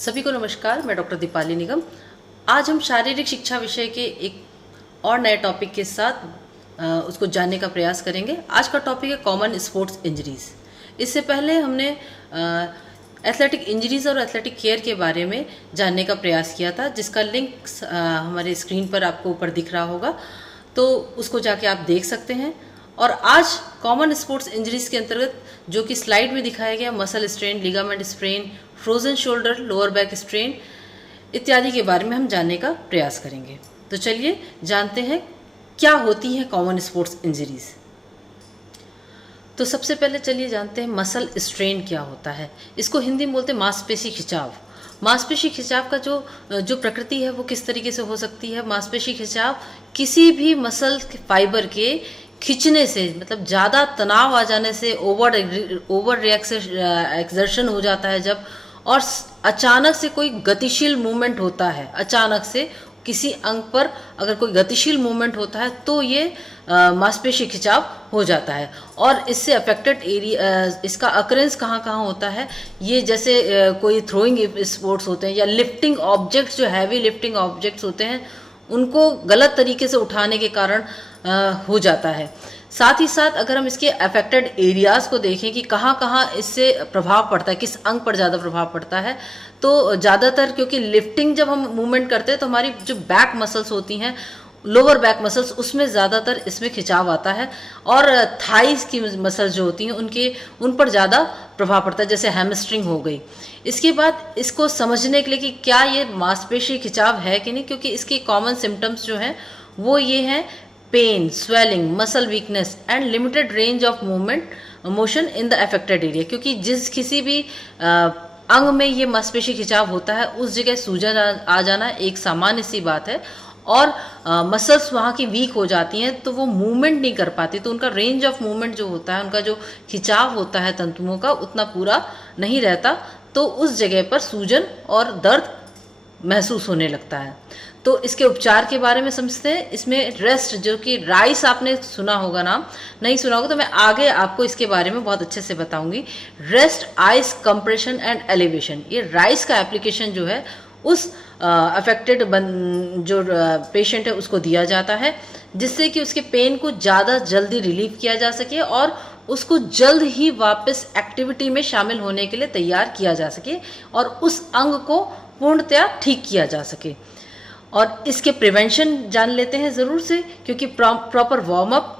सभी को नमस्कार। मैं डॉक्टर दीपाली निगम। आज हम शारीरिक शिक्षा विषय के एक और नए टॉपिक के साथ उसको जानने का प्रयास करेंगे। आज का टॉपिक है कॉमन स्पोर्ट्स इंजरीज। इससे पहले हमने एथलेटिक इंजरीज और एथलेटिक केयर के बारे में जानने का प्रयास किया था, जिसका लिंक हमारे स्क्रीन पर आपको ऊपर दिख रहा होगा, तो उसको जाके आप देख सकते हैं। और आज कॉमन स्पोर्ट्स इंजरीज के अंतर्गत जो कि स्लाइड में दिखाया गया, muscle strain, ligament strain, frozen shoulder, lower back strain इत्यादि के बारे में हम जानने का प्रयास करेंगे। तो चलिए जानते हैं क्या होती है कॉमन स्पोर्ट्स इंजरीज। तो सबसे पहले चलिए जानते हैं मसल स्ट्रेन क्या होता है। इसको हिंदी में बोलते हैं मांसपेशी खिंचाव। मांसपेशी खिंचाव का जो प्रकृति है वो किस तरीके से हो सकती है। मांसपेशी खिंचाव किसी भी मसल फाइबर के खींचने से, मतलब ज़्यादा तनाव आ जाने से, ओवर एक्सर्शन हो जाता है जब, और अचानक से कोई गतिशील मूवमेंट होता है, अचानक से किसी अंग पर अगर कोई गतिशील मूवमेंट होता है तो ये मांसपेशी खिंचाव हो जाता है। और इससे अफेक्टेड एरिया, इसका अकरेंस कहाँ कहाँ होता है, ये जैसे कोई थ्रोइंग स्पोर्ट्स होते हैं या लिफ्टिंग ऑब्जेक्ट्स, जो हैवी लिफ्टिंग ऑब्जेक्ट्स होते हैं उनको गलत तरीके से उठाने के कारण हो जाता है। साथ ही साथ अगर हम इसके अफेक्टेड एरियाज को देखें कि कहाँ कहाँ इससे प्रभाव पड़ता है, किस अंग पर ज़्यादा प्रभाव पड़ता है, तो ज़्यादातर क्योंकि लिफ्टिंग जब हम मूवमेंट करते हैं तो हमारी जो बैक मसल्स होती हैं, लोअर बैक मसल्स, उसमें ज़्यादातर इसमें खिंचाव आता है। और थाइस की मसल्स जो होती हैं उन पर ज़्यादा प्रभाव पड़ता है, जैसे हैमस्ट्रिंग हो गई। इसके बाद इसको समझने के लिए कि क्या ये मांसपेशी खिंचाव है कि नहीं, क्योंकि इसके कॉमन सिम्टम्स जो हैं वो ये हैं: pain, swelling, muscle weakness and limited range of motion in the affected area. क्योंकि किसी भी अंग में ये मांसपेशी खिंचाव होता है उस जगह सूजन आ जाना एक सामान्य सी बात है, और मसल्स वहाँ की वीक हो जाती हैं तो वो मूवमेंट नहीं कर पाती, तो उनका रेंज ऑफ मूवमेंट जो होता है, उनका जो खिंचाव होता है तंतुओं का, उतना पूरा नहीं रहता, तो उस जगह पर सूजन और दर्द महसूस होने लगता है। तो इसके उपचार के बारे में समझते हैं। इसमें रेस्ट, जो कि राइस आपने सुना होगा, नाम नहीं सुना होगा तो मैं आगे आपको इसके बारे में बहुत अच्छे से बताऊंगी। Rest, ice compression and elevation, ये राइस का एप्लीकेशन जो है उस अफेक्टेड जो पेशेंट है उसको दिया जाता है, जिससे कि उसके पेन को ज़्यादा जल्दी रिलीव किया जा सके और उसको जल्द ही वापस एक्टिविटी में शामिल होने के लिए तैयार किया जा सके और उस अंग को पूर्णतया ठीक किया जा सके। और इसके प्रिवेंशन जान लेते हैं ज़रूर से, क्योंकि proper warm up,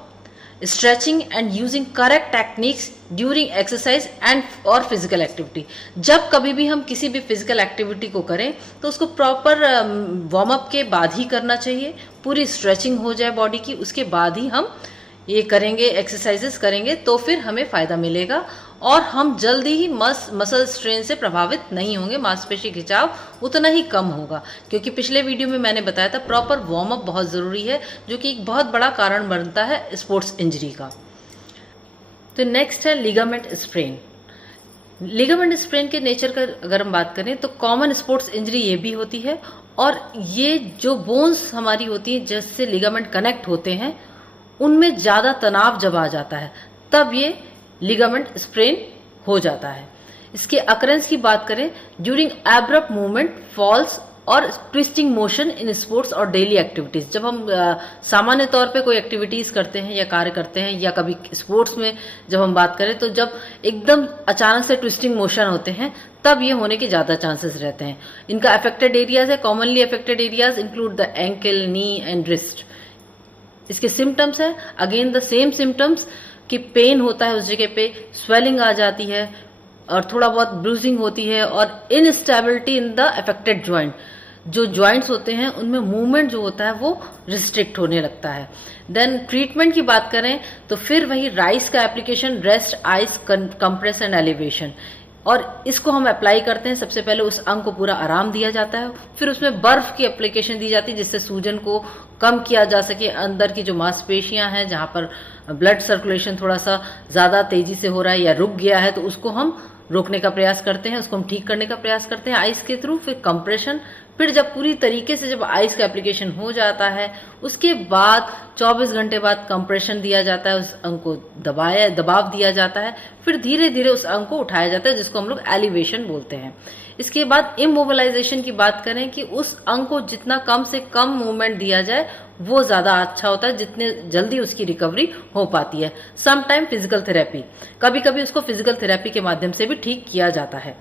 stretching and using correct techniques during exercise and और फिजिकल एक्टिविटी। जब कभी भी हम किसी भी फिजिकल एक्टिविटी को करें तो उसको प्रॉपर वार्म अप के बाद ही करना चाहिए, पूरी स्ट्रेचिंग हो जाए बॉडी की, उसके बाद ही हम ये करेंगे, एक्सरसाइजेस करेंगे, तो फिर हमें फ़ायदा मिलेगा और हम जल्दी ही मसल स्ट्रेन से प्रभावित नहीं होंगे, मांसपेशी खिंचाव उतना ही कम होगा। क्योंकि पिछले वीडियो में मैंने बताया था प्रॉपर वार्म अप बहुत ज़रूरी है, जो कि एक बहुत बड़ा कारण बनता है स्पोर्ट्स इंजरी का। तो नेक्स्ट है लिगामेंट स्प्रेन। लिगामेंट स्प्रेन के नेचर का अगर हम बात करें तो कॉमन स्पोर्ट्स इंजरी ये भी होती है, और ये जो बोन्स हमारी होती है जिससे लिगामेंट कनेक्ट होते हैं उनमें ज़्यादा तनाव जब आ जाता है तब ये लिगामेंट स्प्रेन हो जाता है। इसके अकरेंस की बात करें, ड्यूरिंग एब्रप्ट मूवमेंट, फॉल्स और ट्विस्टिंग मोशन इन स्पोर्ट्स और डेली एक्टिविटीज़। जब हम सामान्य तौर पे कोई एक्टिविटीज़ करते हैं या कार्य करते हैं, या कभी स्पोर्ट्स में जब हम बात करें, तो जब एकदम अचानक से ट्विस्टिंग मोशन होते हैं तब ये होने के ज़्यादा चांसेस रहते हैं। इनका अफेक्टेड एरियाज है, commonly affected areas include the ankle, knee and wrist. इसके सिम्टम्स है अगेन द सेम सिम्टम्स कि पेन होता है उस जगह पे, स्वेलिंग आ जाती है और थोड़ा बहुत ब्रूजिंग होती है, और instability in the affected joint. जो जॉइंट्स होते हैं उनमें मूवमेंट जो होता है वो रिस्ट्रिक्ट होने लगता है। देन ट्रीटमेंट की बात करें तो फिर वही राइस का application, rest, ice compress and elevation, और इसको हम अप्लाई करते हैं। सबसे पहले उस अंग को पूरा आराम दिया जाता है, फिर उसमें बर्फ की एप्लीकेशन दी जाती है जिससे सूजन को कम किया जा सके। अंदर की जो मांसपेशियां हैं जहां पर ब्लड सर्कुलेशन थोड़ा सा ज़्यादा तेजी से हो रहा है या रुक गया है, तो उसको हम रोकने का प्रयास करते हैं, उसको हम ठीक करने का प्रयास करते हैं आइस के थ्रू। फिर कंप्रेशन, फिर जब पूरी तरीके से जब आइस का एप्लीकेशन हो जाता है उसके बाद 24 घंटे बाद कंप्रेशन दिया जाता है, उस अंग को दबाव दिया जाता है, फिर धीरे धीरे उस अंग को उठाया जाता है जिसको हम लोग एलिवेशन बोलते हैं। इसके बाद इमोबिलाइजेशन की बात करें कि उस अंग को जितना कम से कम मूवमेंट दिया जाए वो ज्यादा अच्छा होता है, जितने जल्दी उसकी रिकवरी हो पाती है। सम टाइम फिजिकल थेरेपी, कभी कभी उसको फिजिकल थेरेपी के माध्यम से भी ठीक किया जाता है।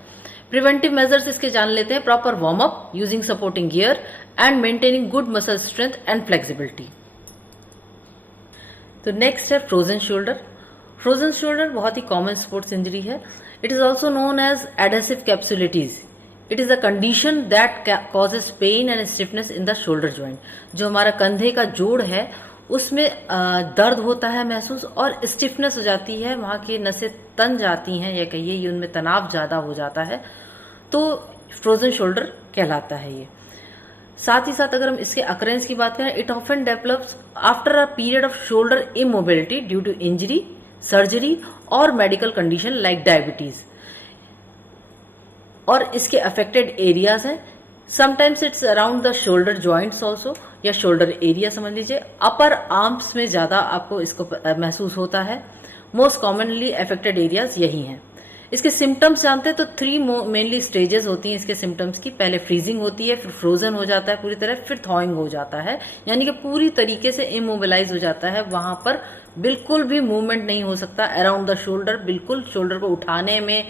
प्रिवेंटिव मेजर्स इसके जान लेते हैं, proper warm up, using supporting gear and maintaining good muscle strength and flexibility. तो नेक्स्ट है फ्रोजन शोल्डर। फ्रोजन शोल्डर बहुत ही कॉमन स्पोर्ट्स इंजरी है। It is also known as adhesive capsulitis. It is a condition that causes pain and stiffness in the shoulder joint. जो हमारा कंधे का जोड़ है उसमें दर्द होता है महसूस और स्टिफनेस हो जाती है, वहां की नसें तन जाती हैं या कहिए उनमें तनाव ज्यादा हो जाता है, तो फ्रोजन शोल्डर कहलाता है ये। साथ ही साथ अगर हम इसके अकरेंस की बात करें, it often develops after a period of shoulder immobility due to injury, surgery और मेडिकल कंडीशन लाइक डायबिटीज। और इसके अफेक्टेड एरियाज हैं, sometimes it's around the shoulder joints also, या शोल्डर एरिया समझ लीजिए। अपर आर्म्स में ज्यादा आपको इसको महसूस होता है। मोस्ट कॉमनली अफेक्टेड एरियाज यही हैं। इसके सिम्टम्स जानते हैं तो 3 मेनली स्टेजेस होती हैं इसके सिम्टम्स की। पहले फ्रीजिंग होती है, फिर फ्रोजन हो जाता है पूरी तरह, फिर थॉइंग हो जाता है, यानी कि पूरी तरीके से इमोबिलाइज हो जाता है। वहां पर बिल्कुल भी मूवमेंट नहीं हो सकता अराउंड द शोल्डर। बिल्कुल शोल्डर को उठाने में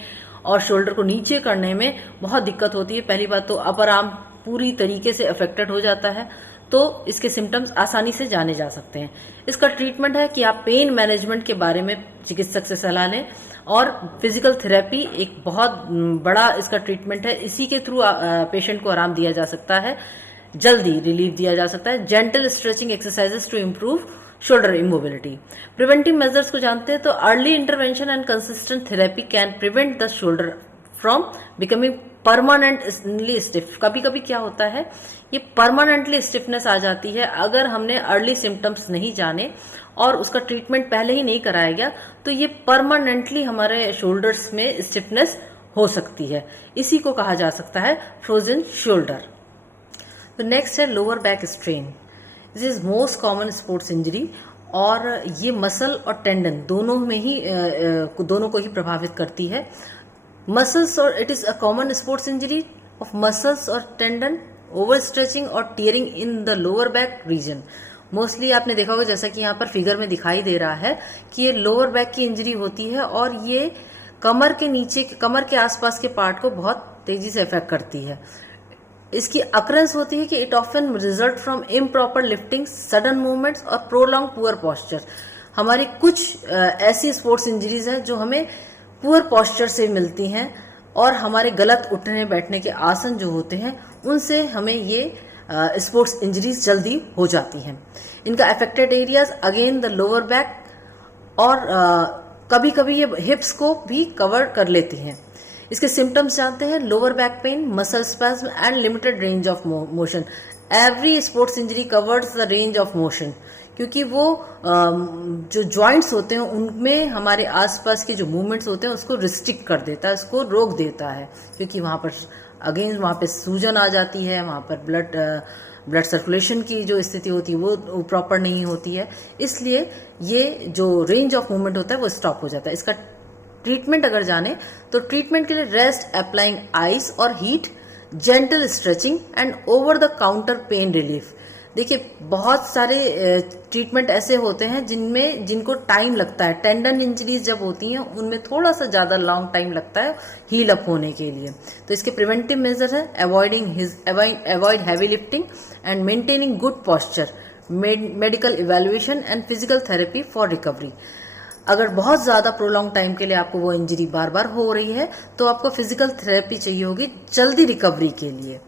और शोल्डर को नीचे करने में बहुत दिक्कत होती है। पहली बात तो अपर आर्म पूरी तरीके से अफेक्टेड हो जाता है, तो इसके सिम्टम्स आसानी से जाने जा सकते हैं। इसका ट्रीटमेंट है कि आप पेन मैनेजमेंट के बारे में चिकित्सक से सलाह लें, और फिजिकल थेरेपी एक बहुत बड़ा इसका ट्रीटमेंट है। इसी के थ्रू पेशेंट को आराम दिया जा सकता है, जल्दी रिलीफ दिया जा सकता है। Gentle stretching exercises to improve shoulder immobility. Preventive measures को जानते हैं तो early intervention and consistent therapy can prevent the shoulder from becoming permanently stiff. कभी कभी क्या होता है, ये परमानेंटली स्टिफनेस आ जाती है अगर हमने अर्ली सिम्टम्स नहीं जाने और उसका ट्रीटमेंट पहले ही नहीं कराया गया, तो ये परमानेंटली हमारे शोल्डर्स में स्टिफनेस हो सकती है। इसी को कहा जा सकता है फ्रोजन शोल्डर। तो नेक्स्ट है lower back strain. This is most common sports injury, और ये मसल और टेंडन दोनों में ही दोनों को ही प्रभावित करती है। मसल्स, और it is a common sports injury of muscles और टेंडन ओवर स्ट्रेचिंग और tearing in the lower back region. Mostly आपने देखा होगा, जैसा कि यहाँ पर फिगर में दिखाई दे रहा है, कि ये लोअर बैक की इंजरी होती है और ये कमर के नीचे, कमर के आसपास के पार्ट को बहुत तेजी से अफेक्ट करती है। इसकी अकरेंस होती है कि it often result from improper lifting, sudden movements और प्रोलॉन्ग पुअर पॉस्चर। हमारी कुछ ऐसी स्पोर्ट्स इंजरीज हैं जो हमें पुअर पॉस्चर से मिलती हैं, और हमारे गलत उठने बैठने के आसन जो होते हैं उनसे हमें ये स्पोर्ट्स इंजरीज जल्दी हो जाती हैं। इनका affected areas again the lower back, और कभी कभी ये हिप्स को भी कवर कर लेती हैं। इसके सिम्टम्स जानते हैं, lower back pain, muscle spasm and limited range of motion. Every sports injury covers the range of motion, क्योंकि वो जो जॉइंट्स होते हैं उनमें हमारे आसपास के जो मूवमेंट्स होते हैं उसको रिस्ट्रिक्ट कर देता है, उसको रोक देता है, क्योंकि वहां पर अगेन वहां पे सूजन आ जाती है, वहां पर ब्लड सर्कुलेशन की जो स्थिति होती है वो प्रॉपर नहीं होती है। इसलिए ये जो रेंज ऑफ मूवमेंट होता है वो स्टॉप हो जाता है। इसका ट्रीटमेंट अगर जाने तो ट्रीटमेंट के लिए रेस्ट, अप्लाइंग आइस और heat, gentle stretching and over the counter pain relief. देखिए बहुत सारे ट्रीटमेंट ऐसे होते हैं जिनको टाइम लगता है। टेंडन इंजरीज जब होती हैं उनमें थोड़ा सा ज्यादा लॉन्ग टाइम लगता है हील अप होने के लिए। तो इसके प्रिवेंटिव मेजर है avoid heavy lifting and maintaining good posture, medical evaluation and physical therapy for recovery. अगर बहुत ज्यादा प्रोलॉन्ग टाइम के लिए आपको वो इंजरी बार बार हो रही है तो आपको फिजिकल थेरेपी चाहिए होगी जल्दी रिकवरी के लिए।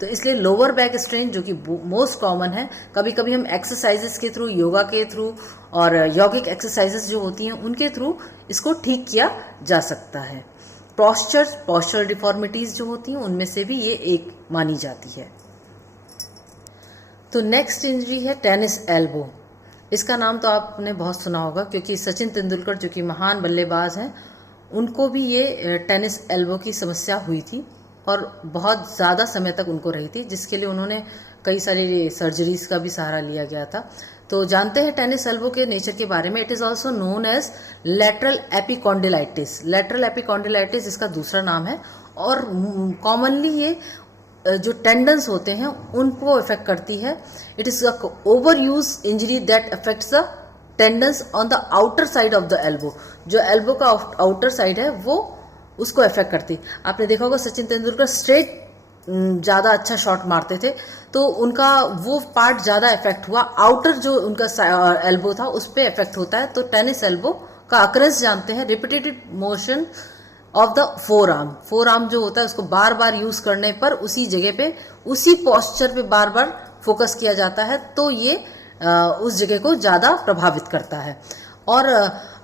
तो इसलिए लोअर बैक स्ट्रेन जो कि मोस्ट कॉमन है, कभी कभी हम एक्सरसाइजेस के थ्रू, योगा के थ्रू और यौगिक जो होती हैं उनके थ्रू इसको ठीक किया जा सकता है। पोस्चर डिफॉर्मिटीज जो होती हैं उनमें से भी ये एक मानी जाती है। तो नेक्स्ट इंजरी है टेनिस एल्बो। इसका नाम तो आपने बहुत सुना होगा क्योंकि सचिन तेंदुलकर जो कि महान बल्लेबाज हैं उनको भी ये टेनिस एल्बो की समस्या हुई थी और बहुत ज़्यादा समय तक उनको रही थी, जिसके लिए उन्होंने कई सारी सर्जरीज का भी सहारा लिया गया था। तो जानते हैं टेनिस एल्बो के नेचर के बारे में। It is also known as lateral epicondylitis. Lateral epicondylitis इसका दूसरा नाम है और कॉमनली ये जो टेंडन्स होते हैं उनको इफेक्ट करती है। It is over use injury that affects the tendons on the outer side of the elbow. जो एल्बो का आउटर साइड है वो उसको इफेक्ट करती। आपने देखा होगा सचिन तेंदुलकर स्ट्रेट ज़्यादा अच्छा शॉट मारते थे, तो उनका वो पार्ट ज़्यादा इफेक्ट हुआ, आउटर जो उनका एल्बो था उस पर इफेक्ट होता है। तो टेनिस एल्बो का अकरेंस जानते हैं, repeated motion of the four arm जो होता है उसको बार बार यूज करने पर उसी जगह पे उसी पोस्चर पे बार बार फोकस किया जाता है, तो ये उस जगह को ज़्यादा प्रभावित करता है। और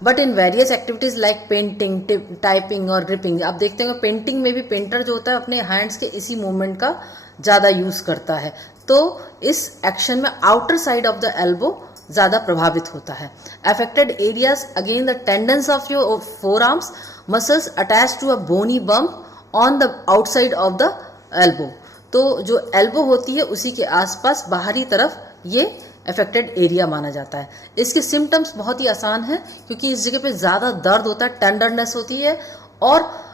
but in various activities like painting, typing और ग्रिपिंग, आप देखते हैं पेंटिंग में भी पेंटर जो होता है अपने हैंड्स के इसी मूवमेंट का ज़्यादा यूज करता है, तो इस एक्शन में outer side of the elbow ज़्यादा प्रभावित होता है। Affected areas again the tendons of your forearms, muscles attach to a bony bump on the outside of the elbow. तो जो एल्बो होती है उसी के आसपास बाहरी तरफ ये अफेक्टेड एरिया माना जाता है। इसके सिम्टम्स बहुत ही आसान है क्योंकि इस जगह पे ज़्यादा दर्द होता है, टेंडरनेस होती है, और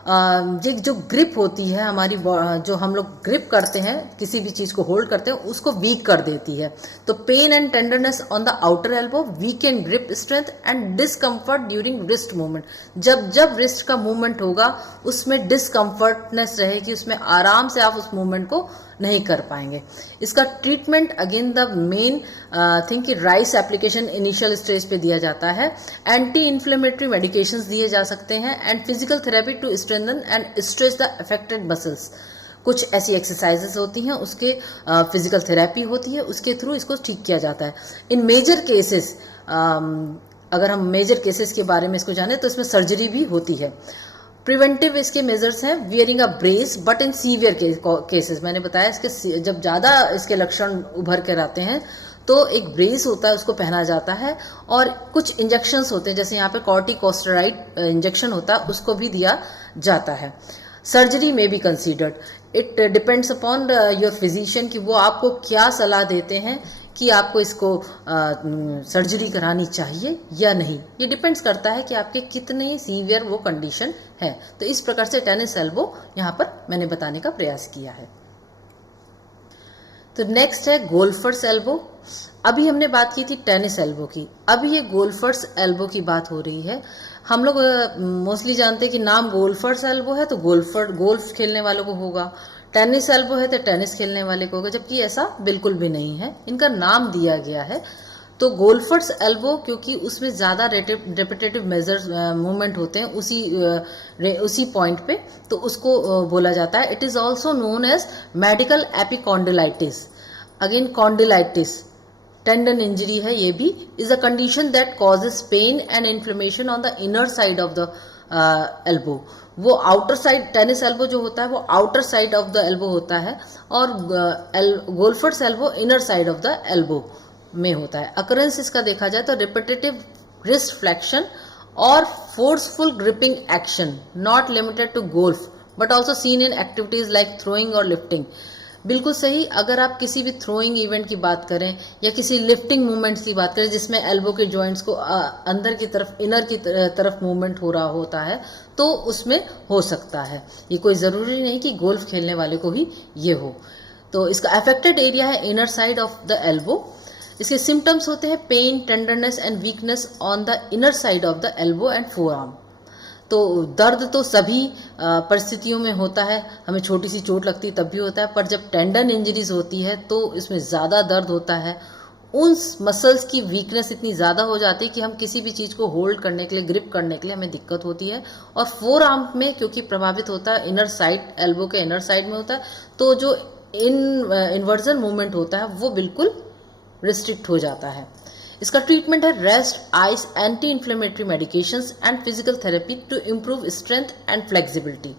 ये जो ग्रिप होती है हमारी, जो हम लोग ग्रिप करते हैं किसी भी चीज़ को होल्ड करते हैं उसको वीक कर देती है। तो pain and tenderness on the outer elbow, weak and grip strength and discomfort during wrist movement. जब जब रिस्ट का मूवमेंट होगा उसमें डिसकम्फर्टनेस रहेगी, उसमें आराम से आप उस मूवमेंट को नहीं कर पाएंगे। इसका treatment again the main thing कि राइस एप्लीकेशन इनिशियल स्टेज पे दिया जाता है, एंटी इन्फ्लेमेटरी मेडिकेशंस दिए जा सकते हैं, and physical therapy to strengthen and stretch the affected muscles. कुछ ऐसी एक्सरसाइजेस होती हैं, उसके फिजिकल थेरेपी होती है, उसके थ्रू इसको ठीक किया जाता है। इन मेजर केसेस, अगर हम मेजर केसेस के बारे में इसको जाने तो इसमें सर्जरी भी होती है। प्रिवेंटिव इसके मेजर्स हैं, wearing a brace, but in severe cases, मैंने बताया इसके जब ज़्यादा इसके लक्षण उभर कर आते हैं तो एक ब्रेस होता है उसको पहना जाता है, और कुछ इंजेक्शंस होते हैं जैसे यहाँ पे कॉर्टिकोस्टेरॉइड इंजेक्शन होता है उसको भी दिया जाता है। सर्जरी में be considered, it depends upon your physician कि वो आपको क्या सलाह देते हैं कि आपको इसको सर्जरी करानी चाहिए या नहीं। ये डिपेंड्स करता है कि आपके कितने सीवियर वो कंडीशन है। तो इस प्रकार से टेनिस एल्बो यहाँ पर मैंने बताने का प्रयास किया है। तो नेक्स्ट है गोल्फर्स एल्बो। अभी हमने बात की थी टेनिस एल्बो की, अभी ये गोल्फर्स एल्बो की बात हो रही है। हम लोग मोस्टली जानते हैं कि नाम गोल्फर्स एल्बो है तो गोल्फ खेलने वालों को होगा, टेनिस एल्बो है तो टेनिस खेलने वाले को होगा, जबकि ऐसा बिल्कुल भी नहीं है। इनका नाम दिया गया है तो गोल्फर्स एल्बो क्योंकि उसमें ज़्यादा रेपिटेटिव मेजर्स मूवमेंट होते हैं उसी पॉइंट पे, तो उसको बोला जाता है। It is also known as medical epicondylitis. Again condylitis tendon injury है, ये भी is a condition that causes pain and inflammation on the inner side of the elbow. वो आउटर साइड, टेनिस एल्बो जो होता है वो outer side of the elbow होता है, और golfer's elbow inner side of the elbow में होता है। अकरेंस इसका देखा जाए तो रिपीटेटिव रिस्ट फ्लेक्शन और forceful gripping action, not limited to golf but also seen in activities like throwing और लिफ्टिंग। बिल्कुल सही, अगर आप किसी भी थ्रोइंग इवेंट की बात करें या किसी लिफ्टिंग मूवमेंट्स की बात करें जिसमें एल्बो के जॉइंट्स को अंदर की तरफ, इनर की तरफ मूवमेंट हो रहा होता है, तो उसमें हो सकता है। ये कोई ज़रूरी नहीं कि गोल्फ खेलने वाले को ही ये हो। तो इसका अफेक्टेड एरिया है inner side of the elbow. इसके सिम्टम्स होते हैं pain, tenderness and weakness on the inner side of the elbow and forearm. तो दर्द तो सभी परिस्थितियों में होता है, हमें छोटी सी चोट लगती है तब भी होता है, पर जब टेंडन इंजरीज होती है तो इसमें ज़्यादा दर्द होता है। उन मसल्स की वीकनेस इतनी ज़्यादा हो जाती है कि हम किसी भी चीज़ को होल्ड करने के लिए, ग्रिप करने के लिए हमें दिक्कत होती है। और फोर आर्म में क्योंकि प्रभावित होता है इनर साइड, एल्बो के इनर साइड में होता है, तो जो इन्वर्जन मूवमेंट होता है वो बिल्कुल रिस्ट्रिक्ट हो जाता है। इसका ट्रीटमेंट है rest, ice, anti inflammatory medications and physical therapy to improve strength and flexibility.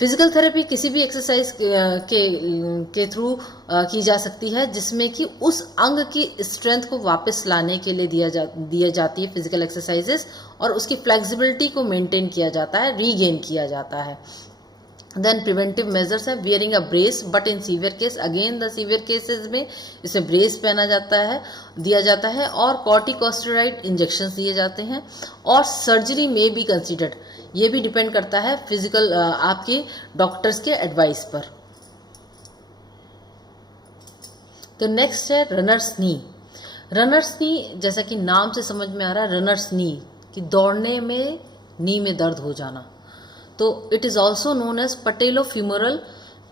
Physical therapy किसी भी एक्सरसाइज के थ्रू की जा सकती है जिसमें कि उस अंग की स्ट्रेंथ को वापस लाने के लिए दिया जाती है फिजिकल एक्सरसाइजेस, और उसकी फ्लेक्सिबिलिटी को मेंटेन किया जाता है, रीगेन किया जाता है। देन प्रिवेंटिव मेजर्स है wearing a brace, but in severe case, again the severe cases में इसमें ब्रेस पहना जाता है, दिया जाता है, और कॉर्टिकोस्टेरॉइड इंजेक्शन दिए जाते हैं, और सर्जरी में भी कंसिडर्ड। ये भी डिपेंड करता है फिजिकल आपके डॉक्टर्स के एडवाइस पर। तो नेक्स्ट है रनर्स नी। रनर्स नी जैसा कि नाम से समझ में आ रहा है, रनर्स नी कि दौड़ने में नी में दर्द हो जाना। तो it is also known as patellofemoral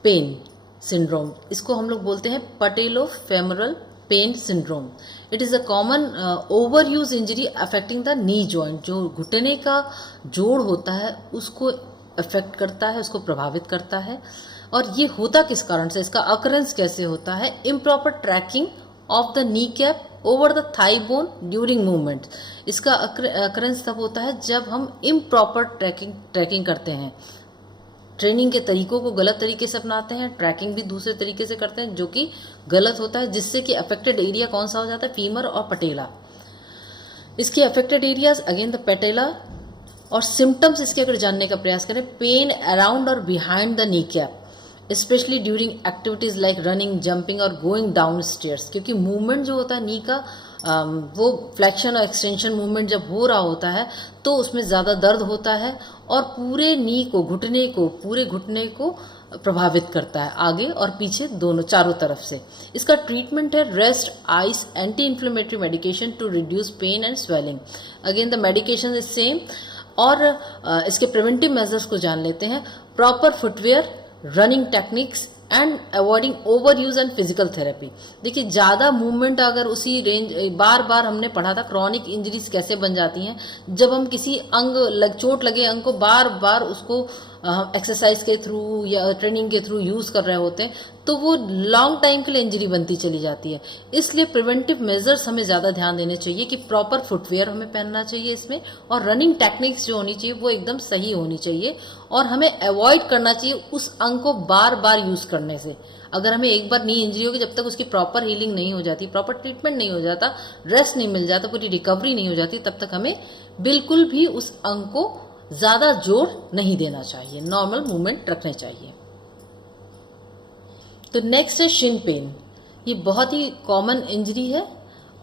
pain syndrome. इसको हम लोग बोलते हैं patellofemoral pain syndrome. It is a common overuse injury affecting the knee joint. जो घुटने का जोड़ होता है उसको अफेक्ट करता है, उसको प्रभावित करता है। और ये होता किस कारण से, इसका अकरेंस कैसे होता है? Improper tracking of the knee cap over the thigh bone during movement. इसका अकरेंस तब होता है जब हम इम्प्रॉपर ट्रैकिंग करते हैं, ट्रेनिंग के तरीकों को गलत तरीके से अपनाते हैं, ट्रैकिंग भी दूसरे तरीके से करते हैं जो कि गलत होता है, जिससे कि अफेक्टेड एरिया कौन सा हो जाता है? फीमर और पटेला। इसके अफेक्टेड एरियाज अगेन द पटेला। और सिम्टम्स इसके अगर जानने का प्रयास करें, पेन अराउंड और behind the knee cap specially during activities like running, jumping और गोइंग डाउन स्टेयर्स। क्योंकि मूवमेंट जो होता है नी का वो फ्लेक्शन और एक्सटेंशन मूवमेंट जब हो रहा होता है तो उसमें ज़्यादा दर्द होता है और पूरे नी को, घुटने को, पूरे घुटने को प्रभावित करता है, आगे और पीछे दोनों, चारों तरफ से। इसका ट्रीटमेंट है rest, ice, anti inflammatory medication to reduce pain and swelling. Again the medication is same. और इसके प्रिवेंटिव मेजर्स को जान लेते हैं। Proper footwear, running techniques and avoiding overuse and physical therapy. देखिए ज़्यादा मूवमेंट अगर उसी रेंज, बार बार हमने पढ़ा था क्रॉनिक इंजरीज कैसे बन जाती हैं, जब हम किसी चोट लगे अंग को बार बार उसको एक्सरसाइज के थ्रू या ट्रेनिंग के थ्रू यूज़ कर रहे होते हैं तो वो लॉन्ग टाइम के लिए इंजरी बनती चली जाती है। इसलिए प्रिवेंटिव मेजर्स हमें ज़्यादा ध्यान देने चाहिए कि प्रॉपर फुटवेयर हमें पहनना चाहिए इसमें, और रनिंग टेक्निक्स जो होनी चाहिए वो एकदम सही होनी चाहिए, और हमें अवॉइड करना चाहिए उस अंग को बार बार यूज़ करने से। अगर हमें एक बार नी इंजरी होगी, जब तक उसकी प्रॉपर हीलिंग नहीं हो जाती, प्रॉपर ट्रीटमेंट नहीं हो जाता, रेस्ट नहीं मिल जाता, पूरी रिकवरी नहीं हो जाती, तब तक हमें बिल्कुल भी उस अंग को ज़्यादा जोर नहीं देना चाहिए, नॉर्मल मूवमेंट रखने चाहिए। तो नेक्स्ट है शिन पेन। ये बहुत ही कॉमन इंजरी है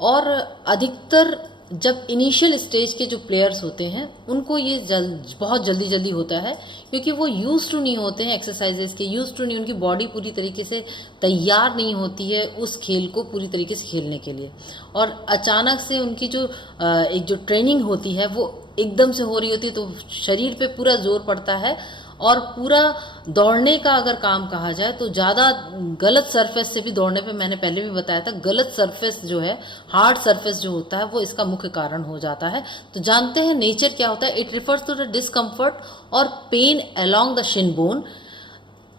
और अधिकतर जब इनिशियल स्टेज के जो प्लेयर्स होते हैं उनको ये बहुत जल्दी होता है, क्योंकि वो यूज टू नहीं होते हैं एक्सरसाइजेस के, यूज टू नहीं, उनकी बॉडी पूरी तरीके से तैयार नहीं होती है उस खेल को पूरी तरीके से खेलने के लिए। और अचानक से उनकी जो एक जो ट्रेनिंग होती है वो एकदम से हो रही होती है, तो शरीर पे पूरा जोर पड़ता है। और पूरा दौड़ने का अगर काम कहा जाए तो ज़्यादा गलत सरफेस से भी दौड़ने पे, मैंने पहले भी बताया था, गलत सरफेस जो है, हार्ड सरफेस जो होता है वो इसका मुख्य कारण हो जाता है। तो जानते हैं नेचर क्या होता है। It refers to the discomfort और pain along the shin bone,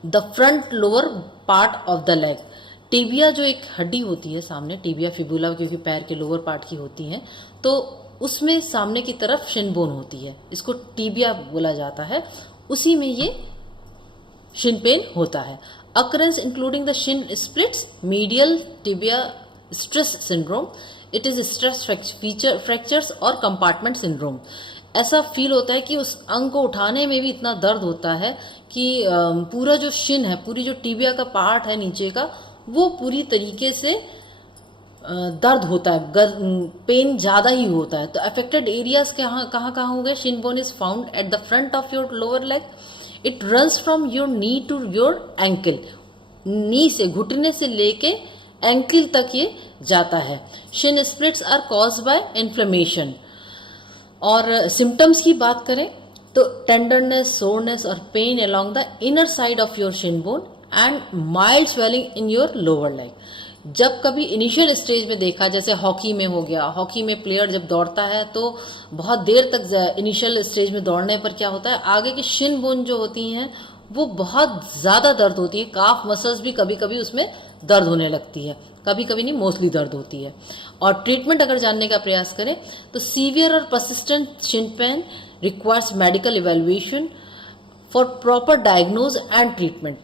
the front lower part of the leg. Tibia जो एक हड्डी होती है सामने, टिबिया फिबुला, क्योंकि पैर के लोअर पार्ट की होती है, तो उसमें सामने की तरफ शिन बोन होती है, इसको टिबिया बोला जाता है, उसी में ये शिन पेन होता है। Occurrence including the Shin splits, medial tibia stress syndrome, it is stress fractures और कंपार्टमेंट सिंड्रोम। ऐसा फील होता है कि उस अंग को उठाने में भी इतना दर्द होता है कि पूरा जो शिन है, पूरी जो टिबिया का पार्ट है नीचे का, वो पूरी तरीके से दर्द होता है, पेन ज़्यादा ही होता है। तो अफेक्टेड एरियाज कहाँ हो गए? Shin bone is found at the front of your lower leg. It runs from your knee to your ankle. Knee से, घुटने से लेके एंकल तक ये जाता है। Shin splints are cause by inflammation. और सिम्टम्स की बात करें तो टेंडरनेस, सोरनेस और pain along the inner side of your shin bone and mild swelling in your lower leg. जब कभी इनिशियल स्टेज में देखा, जैसे हॉकी में हो गया, हॉकी में प्लेयर जब दौड़ता है तो बहुत देर तक इनिशियल स्टेज में दौड़ने पर क्या होता है, आगे की शिन बोन जो होती हैं वो बहुत ज़्यादा दर्द होती है। काफ मसल्स भी कभी कभी उसमें दर्द होने लगती है, कभी कभी नहीं, मोस्टली दर्द होती है। और ट्रीटमेंट अगर जानने का प्रयास करें तो सीवियर और persistent shin pain requires medical evaluation for proper diagnose and treatment.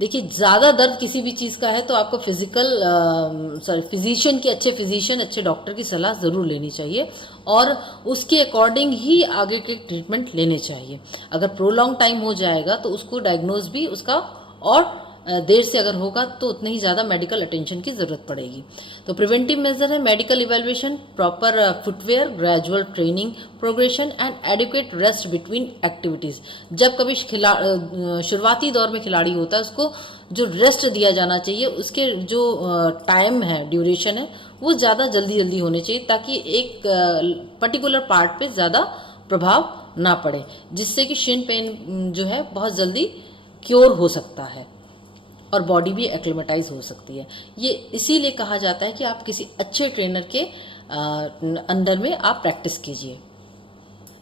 देखिए, ज़्यादा दर्द किसी भी चीज़ का है तो आपको फिजिशियन की, अच्छे फिजिशियन, अच्छे डॉक्टर की सलाह ज़रूर लेनी चाहिए और उसके अकॉर्डिंग ही आगे के ट्रीटमेंट लेने चाहिए। अगर प्रोलॉन्ग टाइम हो जाएगा तो उसको डायग्नोज भी उसका और देर से अगर होगा तो उतनी ही ज़्यादा मेडिकल अटेंशन की ज़रूरत पड़ेगी। तो प्रिवेंटिव मेजर है medical evaluation, proper footwear, gradual training progression and adequate rest between activities. जब कभी शुरुआती दौर में खिलाड़ी होता है उसको जो रेस्ट दिया जाना चाहिए, उसके जो टाइम है, ड्यूरेशन है, वो ज़्यादा जल्दी जल्दी होने चाहिए ताकि एक पर्टिकुलर पार्ट पे ज़्यादा प्रभाव ना पड़े, जिससे कि शिन पेन जो है बहुत जल्दी क्योर हो सकता है और बॉडी भी एक्लिमेटाइज हो सकती है। ये इसीलिए कहा जाता है कि आप किसी अच्छे ट्रेनर के अंडर में आप प्रैक्टिस कीजिए।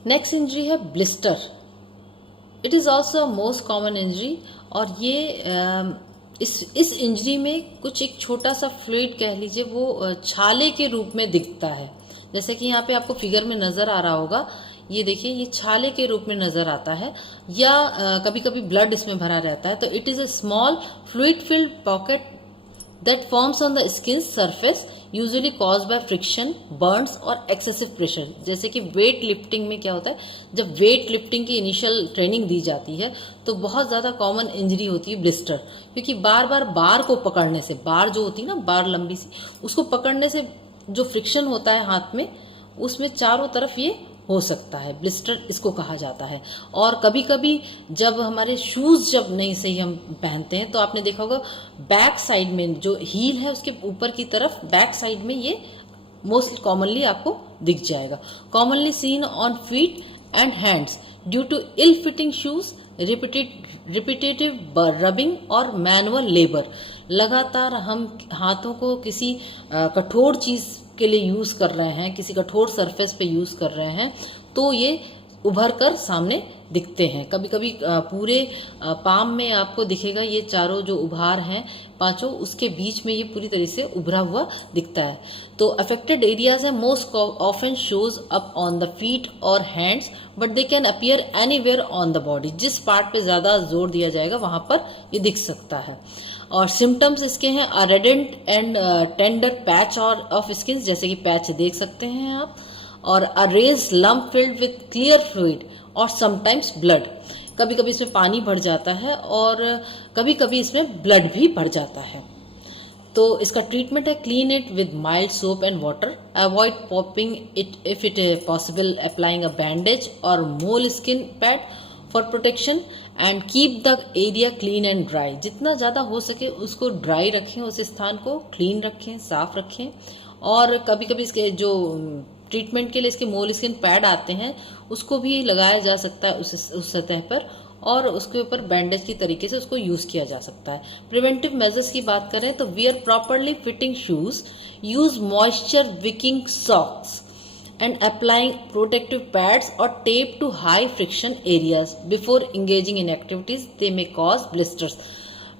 नेक्स्ट इंजरी है blister. It is also most common injury, और ये इस इंजरी में कुछ एक छोटा सा फ्लूइड कह लीजिए, वो छाले के रूप में दिखता है। जैसे कि यहाँ पे आपको फिगर में नज़र आ रहा होगा, ये देखिए, ये छाले के रूप में नज़र आता है, या कभी कभी ब्लड इसमें भरा रहता है। तो it is a small fluid filled pocket that forms on the skin surface, usually cause by friction, Burns और एक्सेसिव प्रेशर। जैसे कि वेट लिफ्टिंग में क्या होता है, जब वेट लिफ्टिंग की इनिशियल ट्रेनिंग दी जाती है तो बहुत ज़्यादा कॉमन इंजरी होती है ब्लिस्टर, क्योंकि बार बार बार को पकड़ने से, बार जो होती है ना, बार लंबी सी, उसको पकड़ने से जो फ्रिक्शन होता है हाथ में, उसमें चारों तरफ ये हो सकता है, ब्लिस्टर इसको कहा जाता है। और कभी कभी जब हमारे शूज़ जब नहीं सही हम पहनते हैं तो आपने देखा होगा बैक साइड में जो हील है उसके ऊपर की तरफ बैक साइड में ये मोस्टली कॉमनली आपको दिख जाएगा। Commonly seen on feet and hands due to ill fitting shoes, repetitive rubbing और मैनुअल लेबर। लगातार हम हाथों को किसी कठोर चीज़ के लिए यूज़ कर रहे हैं, किसी कठोर सरफेस पे यूज़ कर रहे हैं, तो ये उभर कर सामने दिखते हैं। कभी कभी पूरे पाम में आपको दिखेगा ये चारों जो उभार हैं पांचों, उसके बीच में ये पूरी तरह से उभरा हुआ दिखता है। तो अफेक्टेड एरियाज है most often shows up on the feet और hands, but they can appear anywhere on the body. जिस पार्ट पे ज़्यादा जोर दिया जाएगा वहाँ पर ये दिख सकता है। और सिम्टम्स इसके हैं अ रेडेंट एंड टेंडर पैच और ऑफ स्किन, जैसे कि पैच देख सकते हैं आप, और a raise lump filled with clear fluid और समटाइम्स ब्लड। कभी कभी इसमें पानी भर जाता है और कभी कभी इसमें ब्लड भी भर जाता है। तो इसका ट्रीटमेंट है clean it with mild soap and water, avoid popping it if it possible, applying a bandage और moleskin pad for protection and keep the area clean and dry. जितना ज़्यादा हो सके उसको ड्राई रखें, उस स्थान को क्लीन रखें, साफ रखें। और कभी कभी इसके जो ट्रीटमेंट के लिए इसके मोल स्किन पैड आते हैं उसको भी लगाया जा सकता है उस सतह पर, और उसके ऊपर बैंडेज की तरीके से उसको यूज़ किया जा सकता है। प्रिवेंटिव मेजर्स की बात करें तो wear properly fitting shoes, use moisture Viking socks and applying protective pads or tape to high friction areas before engaging in activities they may cause blisters।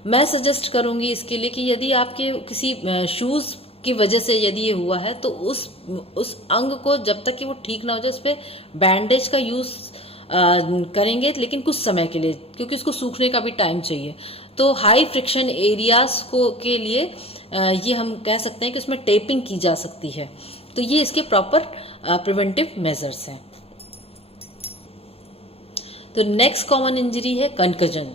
मैं सजेस्ट करूंगी इसके लिए कि यदि आपके किसी शूज़ की वजह से यदि ये हुआ है तो उस अंग को जब तक कि वो ठीक ना हो जाए उस पर बैंडेज का यूज़ करेंगे, लेकिन कुछ समय के लिए, क्योंकि उसको सूखने का भी टाइम चाहिए। तो हाई फ्रिक्शन एरियाज को के लिए ये हम कह सकते हैं कि उसमें टेपिंग की जा सकती है। तो ये इसके प्रॉपर प्रिवेंटिव मेजर्स हैं। तो नेक्स्ट कॉमन इंजरी है कंकजन।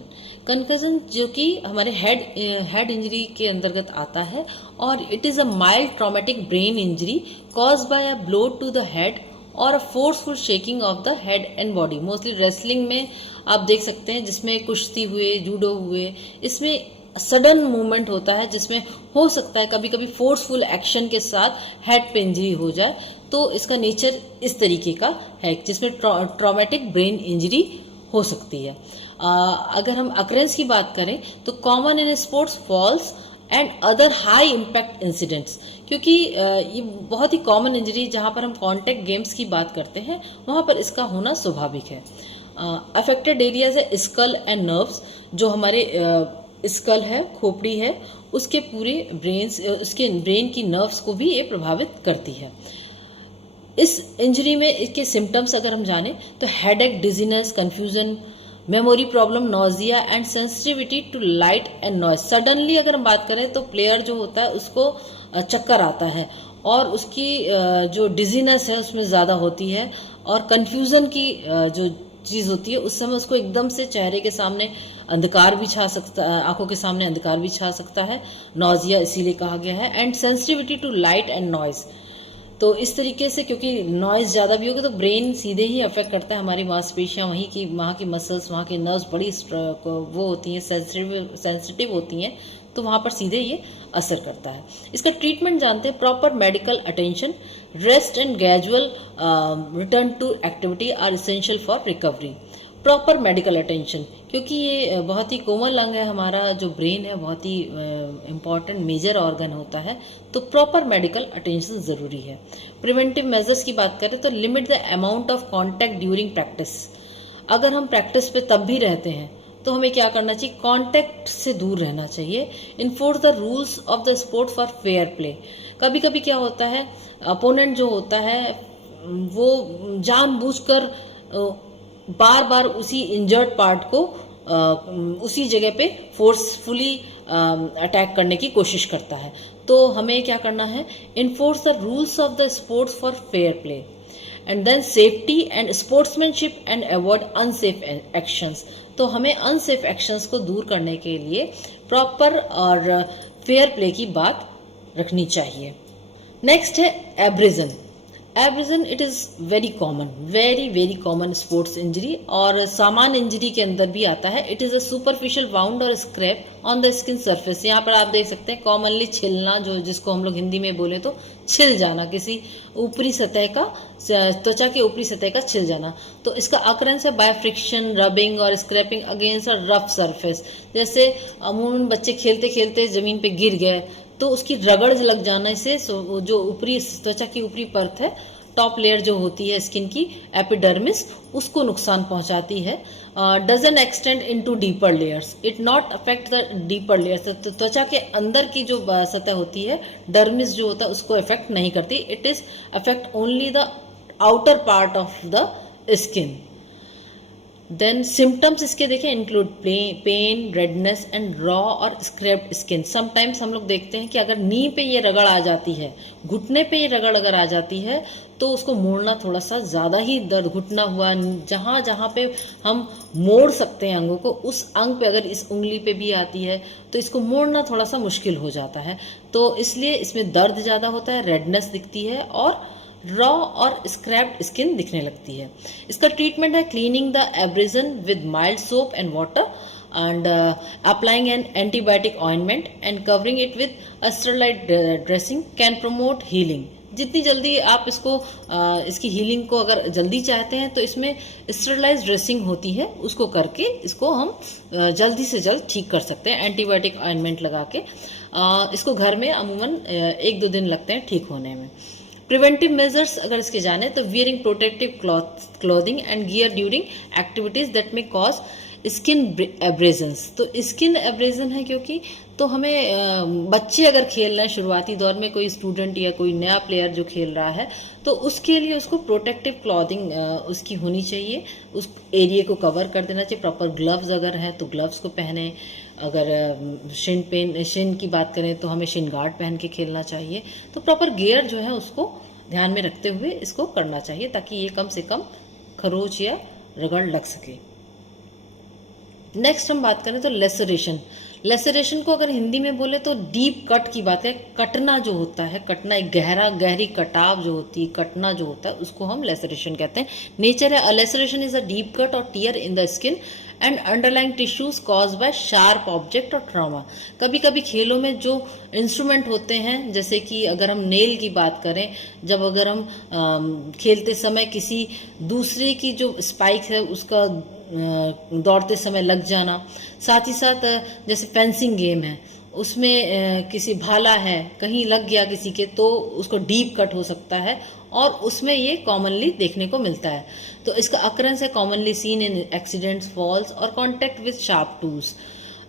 कंकजन जो कि हमारे हेड इंजरी के अंतर्गत आता है, और it is a mild traumatic brain injury cause by a blow to the head और a forceful shaking of the head and body. Mostly wrestling में आप देख सकते हैं, जिसमें कुश्ती हुए, जूडो हुए, इसमें सडन मूवमेंट होता है, जिसमें हो सकता है कभी कभी फोर्सफुल एक्शन के साथ हेड पे इंजरी हो जाए। तो इसका नेचर इस तरीके का है जिसमें ट्रॉमेटिक ब्रेन इंजरी हो सकती है। अगर हम अकरेंस की बात करें तो common in sports falls and other high impact incidents, क्योंकि ये बहुत ही कॉमन इंजरी, जहाँ पर हम कॉन्टैक्ट गेम्स की बात करते हैं वहाँ पर इसका होना स्वाभाविक है। अफेक्टेड एरियाज है स्कल एंड नर्व्स, जो हमारे स्कल है, खोपड़ी है, उसके पूरे उसके ब्रेन की नर्व्स को भी ये प्रभावित करती है। इस इंजरी में इसके सिम्टम्स अगर हम जानें तो headache, dizziness, confusion, memory problem, nausea and sensitivity to light and noise. Suddenly अगर हम बात करें तो प्लेयर जो होता है उसको चक्कर आता है, और उसकी जो डिजीनेस है उसमें ज़्यादा होती है, और कंफ्यूजन की जो चीज़ होती है उस समय उसको एकदम से चेहरे के सामने अंधकार भी छा सकता, आंखों के सामने अंधकार भी छा सकता है, नॉजिया इसीलिए कहा गया है, and sensitivity to light and noise. तो इस तरीके से क्योंकि नॉइज़ ज़्यादा भी होगी तो ब्रेन सीधे ही अफेक्ट करता है, हमारी मांसपेशियाँ वहाँ की मसल्स, वहाँ के नर्व्स बड़ी वो होती हैं, सेंसिटिव होती हैं, तो वहाँ पर सीधे ये असर करता है। इसका ट्रीटमेंट जानते हैं। Proper medical attention, rest and gradual return to activity are essential for recovery. Proper medical attention, क्योंकि ये बहुत ही कोमल अंग है, हमारा जो ब्रेन है बहुत ही इम्पॉर्टेंट मेजर ऑर्गन होता है, तो प्रॉपर मेडिकल अटेंशन ज़रूरी है। प्रिवेंटिव मेजर्स की बात करें तो limit the amount of contact during practice. अगर हम प्रैक्टिस पे तब भी रहते हैं तो हमें क्या करना चाहिए, कांटेक्ट से दूर रहना चाहिए। Enforce the rules of the sport for fair play. कभी कभी क्या होता है, अपोनेंट जो होता है वो जानबूझकर बार बार उसी इंजर्ड पार्ट को उसी जगह पे फोर्सफुली अटैक करने की कोशिश करता है। तो हमें क्या करना है, enforce the rules of the sports for fair play and then safety and sportsmanship and avoid unsafe actions. तो हमें अनसेफ एक्शंस को दूर करने के लिए प्रॉपर और फेयर प्ले की बात रखनी चाहिए। नेक्स्ट है abrasion. Abrasion it is very common, very common sports injury, और सामान्य इंजरी के अंदर भी आता है। It is a superficial wound और scrape on the skin surface. यहाँ पर आप देख सकते हैं कॉमनली छिलना, जो जिसको हम लोग हिंदी में बोले तो छिल जाना, किसी ऊपरी सतह का, त्वचा के ऊपरी सतह का छिल जाना। तो इसका अकरेंस है बाय फ्रिक्शन, रबिंग और scraping against a rough surface. जैसे अमूमन बच्चे खेलते खेलते ज़मीन पे गिर गए तो उसकी रगड़ लग जाने से जो ऊपरी त्वचा की ऊपरी परत है, टॉप लेयर जो होती है स्किन की, एपिडर्मिस, उसको नुकसान पहुंचाती है। Doesn't extend into deeper layers, it not affect the deeper layers. तो त्वचा के अंदर की जो सतह होती है, डर्मिस जो होता है, उसको इफेक्ट नहीं करती। It is affect only the outer part of the skin. Then symptoms इसके देखें include pain, redness and raw और स्क्रैप्ड स्किन। समटाइम्स हम लोग देखते हैं कि अगर नी पे ये रगड़ आ जाती है, घुटने पे ये रगड़ अगर आ जाती है तो उसको मोड़ना थोड़ा सा ज़्यादा ही दर्द, घुटना हुआ, जहाँ जहाँ पे हम मोड़ सकते हैं अंगों को, उस अंग पे अगर इस उंगली पे भी आती है तो इसको मोड़ना थोड़ा सा मुश्किल हो जाता है। तो इसलिए इसमें दर्द ज़्यादा होता है, रेडनेस दिखती है और रॉ और स्क्रैप्ड स्किन दिखने लगती है। इसका ट्रीटमेंट है cleaning the abrasion with mild soap and water and applying an antibiotic ointment and covering it with a sterile dressing can promote healing। जितनी जल्दी आप इसको इसकी हीलिंग को अगर जल्दी चाहते हैं तो इसमें स्टेरलाइज ड्रेसिंग होती है, उसको करके इसको हम जल्दी से जल्द ठीक कर सकते हैं एंटीबायोटिक ऑइंटमेंट लगा के। इसको घर में अमूमन 1-2 दिन लगते हैं ठीक होने में। प्रिवेंटिव मेजर्स अगर इसके जाने तो wearing protective clothing and gear during activities that में कॉज स्किन एब्रेजन्स। तो स्किन एब्रेजन है क्योंकि, तो हमें बच्चे अगर खेल रहे हैं शुरुआती दौर में, कोई स्टूडेंट या कोई नया प्लेयर जो खेल रहा है, तो उसके लिए उसको प्रोटेक्टिव क्लॉथिंग उसकी होनी चाहिए, उस एरिया को कवर कर देना चाहिए। प्रॉपर ग्लव्स अगर है तो ग्लव्स को पहने, अगर शिन की बात करें तो हमें शिन गार्ड पहन के खेलना चाहिए। तो प्रॉपर गियर जो है उसको ध्यान में रखते हुए इसको करना चाहिए ताकि ये कम से कम खरोच या रगड़ लग सके। नेक्स्ट हम बात करें तो लेसरेशन। लेसरेशन को अगर हिंदी में बोले तो डीप कट की बात है। कटना जो होता है, कटना एक गहरी कटाव जो होती है, कटना जो होता है, उसको हम लेसरेशन कहते हैं। नेचर है, laceration is a deep cut और tear in the skin and underlying tissues cause by sharp object और ट्रॉमा। कभी कभी खेलों में जो इंस्ट्रूमेंट होते हैं, जैसे कि अगर हम नेल की बात करें, जब अगर हम खेलते समय किसी दूसरे की जो स्पाइक है उसका दौड़ते समय लग जाना, साथ ही साथ जैसे फेंसिंग गेम है उसमें किसी भाला है कहीं लग गया किसी के, तो उसको डीप कट हो सकता है और उसमें ये कॉमनली देखने को मिलता है। तो इसका अकरेंस है commonly seen in accidents, falls और contact with sharp tools.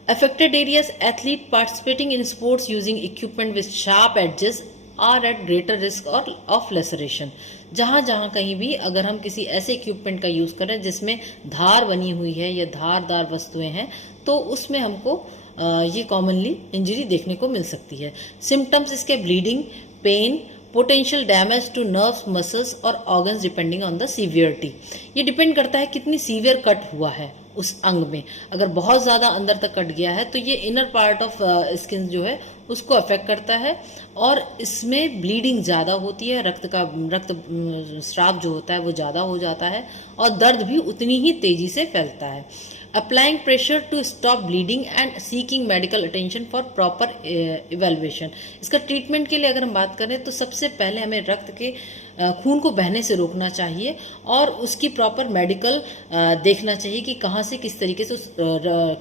Affected areas, athlete participating in sports using equipment with sharp edges are at greater risk of laceration. जहाँ जहाँ कहीं भी अगर हम किसी ऐसे इक्विपमेंट का यूज़ करें जिसमें धार बनी हुई है या धारदार वस्तुएं हैं, तो उसमें हमको ये कॉमनली इंजरी देखने को मिल सकती है। सिम्टम्स इसके bleeding, pain, potential damage to nerves, muscles और organs depending on the severity. ये डिपेंड करता है कितनी सीवियर कट हुआ है उस अंग में। अगर बहुत ज़्यादा अंदर तक कट गया है तो ये इनर पार्ट ऑफ स्किन जो है उसको अफेक्ट करता है और इसमें ब्लीडिंग ज़्यादा होती है, रक्त स्राव जो होता है वो ज़्यादा हो जाता है और दर्द भी उतनी ही तेज़ी से फैलता है। Applying pressure to stop bleeding and seeking medical attention for proper evaluation. इसका ट्रीटमेंट के लिए अगर हम बात करें तो सबसे पहले हमें रक्त के खून को बहने से रोकना चाहिए और उसकी प्रॉपर मेडिकल देखना चाहिए कि कहाँ से किस तरीके से उस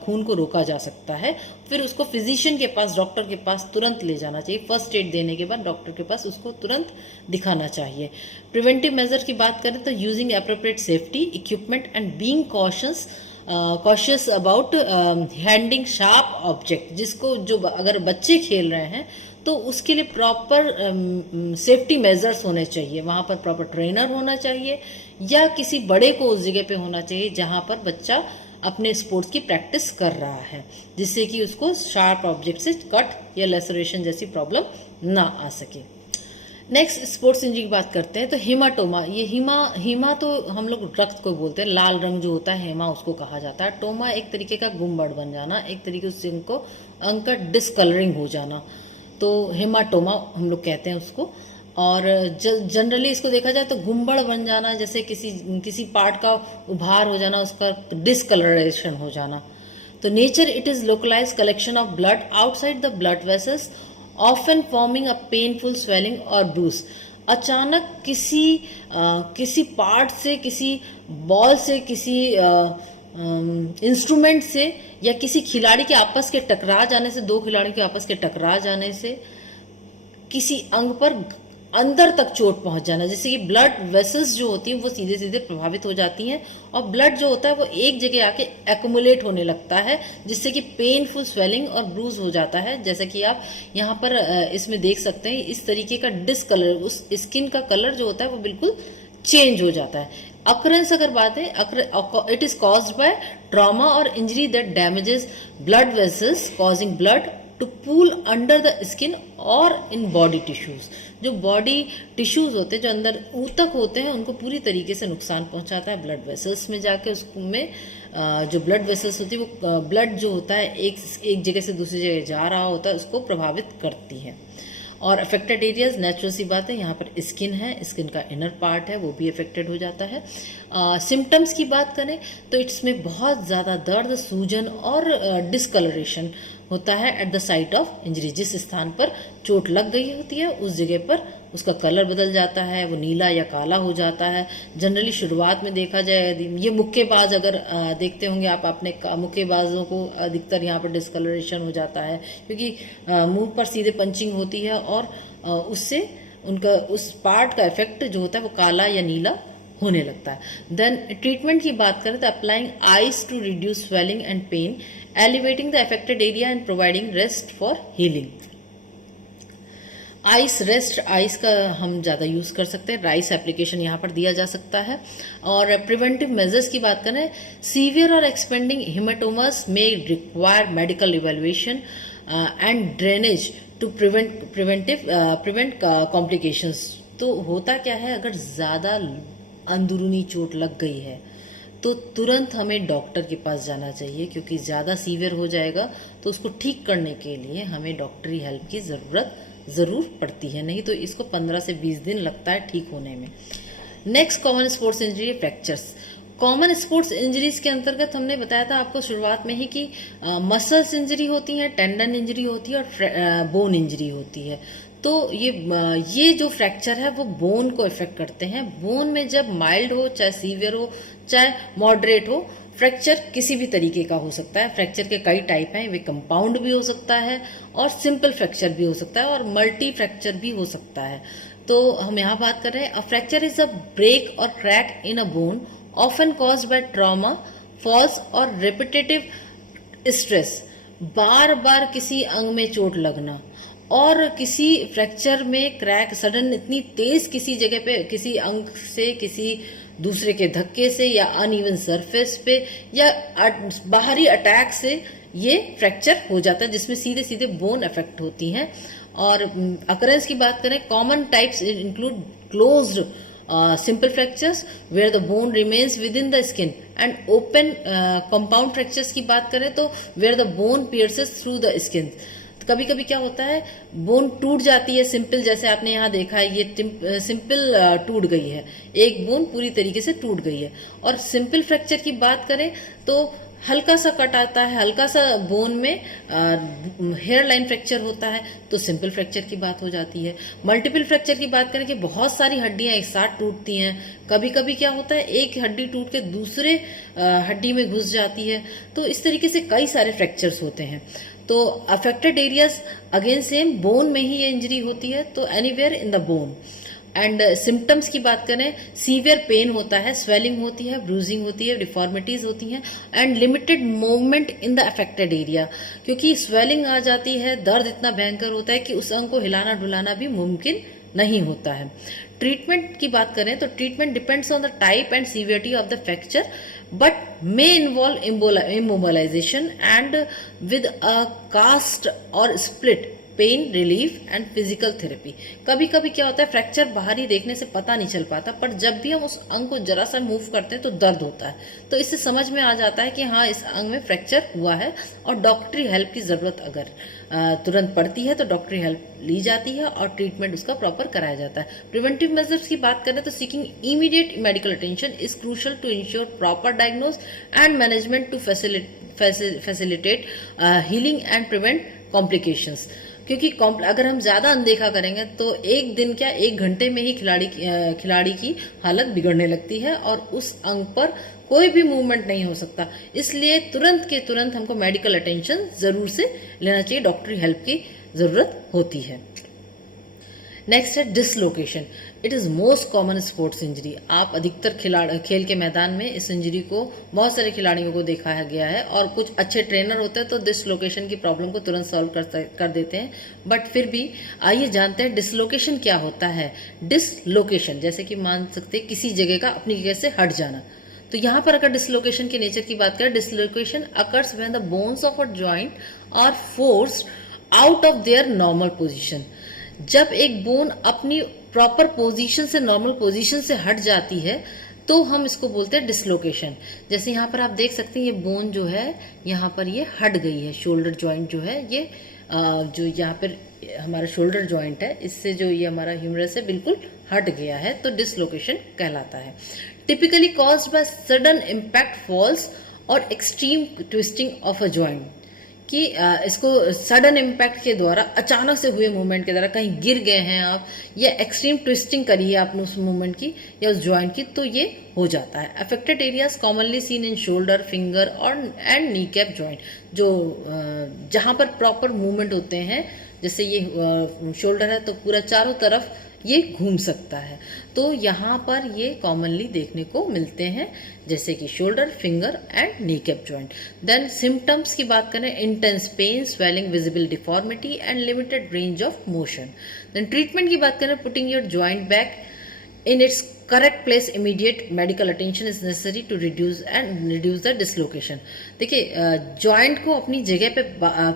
खून को रोका जा सकता है। फिर उसको फिजिशियन के पास, डॉक्टर के पास तुरंत ले जाना चाहिए। फर्स्ट एड देने के बाद डॉक्टर के पास उसको तुरंत दिखाना चाहिए। प्रिवेंटिव मेजर की बात करें तो using appropriate safety equipment and being cautious about handling sharp object, जिसको जो अगर बच्चे खेल रहे हैं तो उसके लिए प्रॉपर सेफ्टी मेजर्स होने चाहिए। वहाँ पर प्रॉपर ट्रेनर होना चाहिए या किसी बड़े को उस जगह पे होना चाहिए जहाँ पर बच्चा अपने स्पोर्ट्स की प्रैक्टिस कर रहा है, जिससे कि उसको शार्प ऑब्जेक्ट से कट या लेसरेशन जैसी प्रॉब्लम ना आ सके। नेक्स्ट स्पोर्ट्स इंजरी की बात करते हैं तो हेमाटोमा। ये हीमा तो हम लोग रक्त को बोलते हैं, लाल रंग जो होता है हेमा उसको कहा जाता है। टोमा एक तरीके का गुम्बद बन जाना, एक तरीके से इनको अंग का डिसकलरिंग हो जाना, तो हेमाटोमा हम लोग कहते हैं उसको। और जनरली इसको देखा जाए तो गुम्बद बन जाना, जैसे किसी पार्ट का उभार हो जाना, उसका डिसकलरेशन हो जाना। तो nature it is localise collection of blood outside the blood vessels often forming a painful swelling और ब्रूस। अचानक किसी पार्ट से, किसी बॉल से, किसी इंस्ट्रूमेंट से या किसी खिलाड़ी के आपस के टकरा जाने से, दो खिलाड़ियों के आपस के टकरा जाने से किसी अंग पर अंदर तक चोट पहुंच जाना, जैसे कि ब्लड वेसल्स जो होती हैं वो सीधे सीधे प्रभावित हो जाती हैं और ब्लड जो होता है वो एक जगह आके एक्यूमुलेट होने लगता है, जिससे कि पेनफुल स्वेलिंग और ब्रूज हो जाता है। जैसा कि आप यहाँ पर इसमें देख सकते हैं, इस तरीके का डिसकलर, उस स्किन का कलर जो होता है वो बिल्कुल चेंज हो जाता है। अकरेंस अगर बात है, it is caused by trauma और injury that damages blood vessels causing blood to pool under the skin और इन बॉडी टिश्यूज। जो बॉडी टिश्यूज होते हैं, जो अंदर ऊतक होते हैं, उनको पूरी तरीके से नुकसान पहुंचाता है। ब्लड वेसल्स में जाके उसमें जो ब्लड वेसल्स होती है वो ब्लड जो होता है एक जगह से दूसरी जगह जा रहा होता है, उसको प्रभावित करती है। और अफेक्टेड एरियाज, नेचुरल सी बात है, यहाँ पर स्किन है, स्किन का इनर पार्ट है वो भी अफेक्टेड हो जाता है। सिम्टम्स की बात करें तो इसमें बहुत ज़्यादा दर्द, सूजन और डिसकलरेशन होता है at the site of injury. जिस स्थान पर चोट लग गई होती है उस जगह पर उसका कलर बदल जाता है, वो नीला या काला हो जाता है। जनरली शुरुआत में देखा जाए, ये मुक्केबाज अगर देखते होंगे आप अपने मुक्केबाजों को अधिकतर यहाँ पर डिस्कलरेशन हो जाता है, क्योंकि मुंह पर सीधे पंचिंग होती है और उससे उनका उस पार्ट का इफेक्ट जो होता है वो काला या नीला होने लगता है। देन ट्रीटमेंट की बात करें तो applying ice to reduce swelling and pain, elevating the affected area and providing rest for healing. Ice का हम ज़्यादा यूज़ कर सकते हैं, राइस एप्लीकेशन यहाँ पर दिया जा सकता है। और प्रिवेंटिव मेजर्स की बात करें, सीवियर और एक्सपेंडिंग हेमाटोमास में require medical evaluation and drainage to prevent complications. तो होता क्या है, अगर ज़्यादा अंदरूनी चोट लग गई है तो तुरंत हमें डॉक्टर के पास जाना चाहिए, क्योंकि ज़्यादा सीवियर हो जाएगा तो उसको ठीक करने के लिए हमें डॉक्टरी हेल्प की ज़रूर पड़ती है, नहीं तो इसको 15 से 20 दिन लगता है ठीक होने में। Next common sports injury, fractures. Common sports injuries के अंतर्गत हमने बताया था आपको शुरुआत में ही कि मसल्स इंजरी होती है, टेंडन इंजरी होती है और बोन इंजरी होती है। तो ये जो फ्रैक्चर है वो बोन को इफेक्ट करते हैं। बोन में जब माइल्ड हो, चाहे सीवियर हो, चाहे मॉडरेट हो, फ्रैक्चर किसी भी तरीके का हो सकता है। फ्रैक्चर के कई टाइप हैं, वे कंपाउंड भी हो सकता है और सिंपल फ्रैक्चर भी हो सकता है और मल्टी फ्रैक्चर भी हो सकता है। तो हम यहाँ बात कर रहे हैं, a fracture is a break और crack in a bone often caused by trauma, falls और रिपीटेटिव स्ट्रेस। बार बार किसी अंग में चोट लगना और किसी फ्रैक्चर में क्रैक सडन इतनी तेज किसी जगह पे, किसी अंग से किसी दूसरे के धक्के से या अनइवन सरफेस पे या बाहरी अटैक से ये फ्रैक्चर हो जाता है, जिसमें सीधे सीधे बोन अफेक्ट होती हैं। और अकरेंस की बात करें, common types include closed simple fractures where the bone remains within the skin, and open compound fractures की बात करें तो where the bone pierces through the skin। कभी कभी क्या होता है, बोन टूट जाती है सिंपल, जैसे आपने यहाँ देखा है ये सिंपल टूट गई है, एक बोन पूरी तरीके से टूट गई है। और सिंपल फ्रैक्चर की बात करें तो हल्का सा कट आता है, हल्का सा बोन में हेयर लाइन फ्रैक्चर होता है, तो सिंपल फ्रैक्चर की बात हो जाती है। मल्टीपल फ्रैक्चर की बात करें कि बहुत सारी हड्डियां एक साथ टूटती हैं, कभी कभी क्या होता है एक हड्डी टूट के दूसरे हड्डी में घुस जाती है, तो इस तरीके से कई सारे फ्रैक्चर्स होते हैं। तो affected areas again same bone में ही ये इंजरी होती है, तो anywhere in the bone. And symptoms की बात करें, सीवियर पेन होता है, स्वेलिंग होती है, ब्रूजिंग होती है, डिफॉर्मिटीज होती हैं, and limited movement in the affected area. क्योंकि स्वेलिंग आ जाती है, दर्द इतना भयंकर होता है कि उस अंग को हिलाना डुलाना भी मुमकिन नहीं होता है। ट्रीटमेंट की बात करें तो treatment depends on the type and severity of the fracture, but may involve immobilization and with a cast or split, pain relief and physical therapy. कभी कभी क्या होता है, फ्रैक्चर बाहरी देखने से पता नहीं चल पाता, पर जब भी हम उस अंग को जरा सा मूव करते हैं तो दर्द होता है, तो इससे समझ में आ जाता है कि हाँ इस अंग में फ्रैक्चर हुआ है, और डॉक्टरी हेल्प की ज़रूरत अगर तुरंत पड़ती है तो डॉक्टरी हेल्प ली जाती है और ट्रीटमेंट उसका प्रॉपर कराया जाता है। प्रिवेंटिव मेजर्स की बात करें तो seeking immediate medical attention is crucial to ensure proper diagnose and management to facilitate healing and prevent complications. क्योंकि अगर हम ज़्यादा अनदेखा करेंगे तो एक दिन क्या, एक घंटे में ही खिलाड़ी की हालत बिगड़ने लगती है और उस अंग पर कोई भी मूवमेंट नहीं हो सकता। इसलिए तुरंत के तुरंत हमको मेडिकल अटेंशन ज़रूर से लेना चाहिए, डॉक्टरी हेल्प की ज़रूरत होती है। नेक्स्ट है dislocation. It is most common sports injury. आप अधिकतर खेल के मैदान में इस इंजरी को बहुत सारे खिलाड़ियों को देखा गया है, और कुछ अच्छे ट्रेनर होते हैं तो डिसलोकेशन की प्रॉब्लम को तुरंत सॉल्व कर देते हैं। बट फिर भी आइए जानते हैं डिसलोकेशन क्या होता है। डिसलोकेशन जैसे कि मान सकते हैं किसी जगह का अपनी जगह से हट जाना। तो यहाँ पर अगर डिसलोकेशन के नेचर की बात करें, dislocation occurs when the bones of a joint are forced out of their normal position. जब एक बोन अपनी प्रॉपर पोजीशन से, नॉर्मल पोजीशन से हट जाती है तो हम इसको बोलते हैं डिसलोकेशन। जैसे यहाँ पर आप देख सकते हैं ये बोन जो है यहाँ पर ये हट गई है, शोल्डर जॉइंट जो है ये जो यहाँ पर हमारा शोल्डर जॉइंट है इससे जो ये हमारा ह्यूमरस है बिल्कुल हट गया है, तो डिसलोकेशन कहलाता है। Typically caused by sudden impact falls और extreme twisting of a joint, कि इसको सडन इम्पैक्ट के द्वारा, अचानक से हुए मूवमेंट के द्वारा, कहीं गिर गए हैं आप या एक्सट्रीम ट्विस्टिंग करी है आपने उस मूवमेंट की या उस जॉइंट की, तो ये हो जाता है। अफेक्टेड एरियाज कॉमनली सीन इन शोल्डर, फिंगर और एंड नी कैप जॉइंट, जो जहाँ पर प्रॉपर मूवमेंट होते हैं, जैसे ये शोल्डर है तो पूरा चारों तरफ ये घूम सकता है, तो यहाँ पर ये कॉमनली देखने को मिलते हैं, जैसे कि shoulder, finger and knee cap joint. Then symptoms की बात करें, intense pain, swelling, visible deformity and limited range of motion. Then treatment की बात करें, putting your joint back in its correct place, immediate medical attention is necessary to reduce the dislocation। देखिए joint को अपनी जगह पे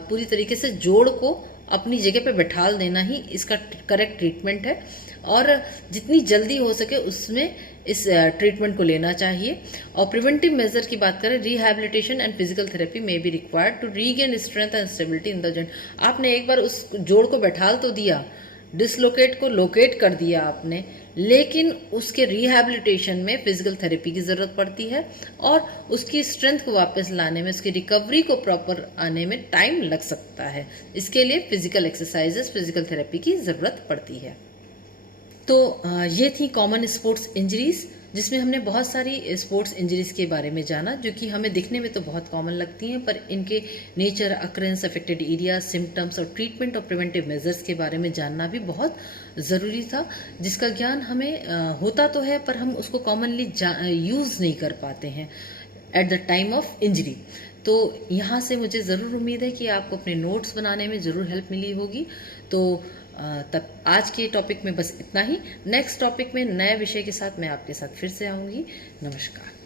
पूरी तरीके से, जोड़ को अपनी जगह पे बैठाल देना ही इसका करेक्ट ट्रीटमेंट है, और जितनी जल्दी हो सके उसमें इस ट्रीटमेंट को लेना चाहिए। और प्रिवेंटिव मेजर की बात करें, rehabilitation and physical therapy may be required to regain strength and stability in the joint. आपने एक बार उस जोड़ को बैठाल तो दिया, डिसलोकेट को लोकेट कर दिया आपने, लेकिन उसके रिहैबिलिटेशन में फिजिकल थेरेपी की ज़रूरत पड़ती है, और उसकी स्ट्रेंथ को वापस लाने में, उसकी रिकवरी को प्रॉपर आने में टाइम लग सकता है। इसके लिए फिजिकल एक्सरसाइजेस, फिजिकल थेरेपी की ज़रूरत पड़ती है। तो ये थी कॉमन स्पोर्ट्स इंजरीज, जिसमें हमने बहुत सारी स्पोर्ट्स इंजरीज के बारे में जाना, जो कि हमें दिखने में तो बहुत कॉमन लगती हैं, पर इनके nature, occurrence, affected area, symptoms और ट्रीटमेंट और प्रिवेंटिव मेजर्स के बारे में जानना भी बहुत ज़रूरी था, जिसका ज्ञान हमें होता तो है पर हम उसको कॉमनली यूज़ नहीं कर पाते हैं at the time of injury. तो यहाँ से मुझे ज़रूर उम्मीद है कि आपको अपने नोट्स बनाने में ज़रूर हेल्प मिली होगी। तो तब आज के टॉपिक में बस इतना ही। नेक्स्ट टॉपिक में नए विषय के साथ मैं आपके साथ फिर से आऊँगी। नमस्कार।